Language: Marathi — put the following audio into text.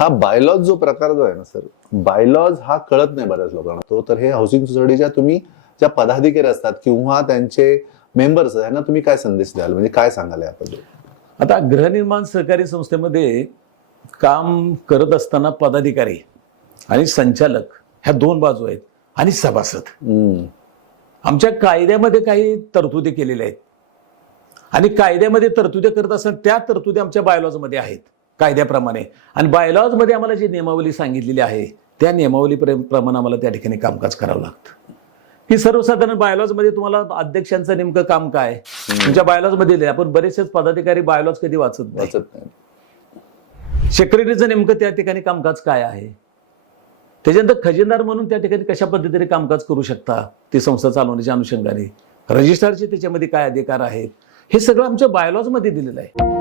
हा बायलॉज जो प्रकार जो आहे ना सर बायलॉज हा कळत नाही बऱ्याच लोकांना. तो तर हे हाऊसिंग सोसायटीच्या तुम्ही ज्या पदाधिकारी असतात किंवा त्यांचे मेंबर्स यांना तुम्ही काय संदेश द्याल? म्हणजे काय सांगाल याबद्दल? आता गृहनिर्माण सहकारी संस्थेमध्ये काम करत असताना पदाधिकारी आणि संचालक ह्या दोन बाजू आहेत आणि सभासद. आमच्या कायद्यामध्ये काही तरतुदी केलेल्या आहेत. आणि कायद्यामध्ये तरतुदी करत असताना त्या तरतुदी आमच्या बायलॉजमध्ये आहेत. कायद्याप्रमाणे. आणि बायलॉजमध्ये आम्हाला जी नियमावली सांगितलेली आहे त्या नियमावली प्रे- प्रमाणे आम्हाला त्या ठिकाणी कामकाज करावं लागतं. ही सर्वसाधारण बायलॉजमध्ये तुम्हाला अध्यक्षांचं नेमकं काम काय? तुमच्या बायलॉजमध्ये. आपण बरेचसेच पदाधिकारी बायलॉज कधी वाचत वाचत नाही. सेक्रेटरीचं नेमकं त्या ठिकाणी कामकाज काय आहे? त्याच्यानंतर खजिनदार म्हणून त्या ठिकाणी कशा पद्धतीने कामकाज करू शकता? ती संस्था चालवण्याच्या अनुषंगाने. रजिस्ट्रारचे त्याच्यामध्ये काय अधिकार आहेत? हे सगळं आमच्या बायोलॉजमध्ये दिलेलं आहे.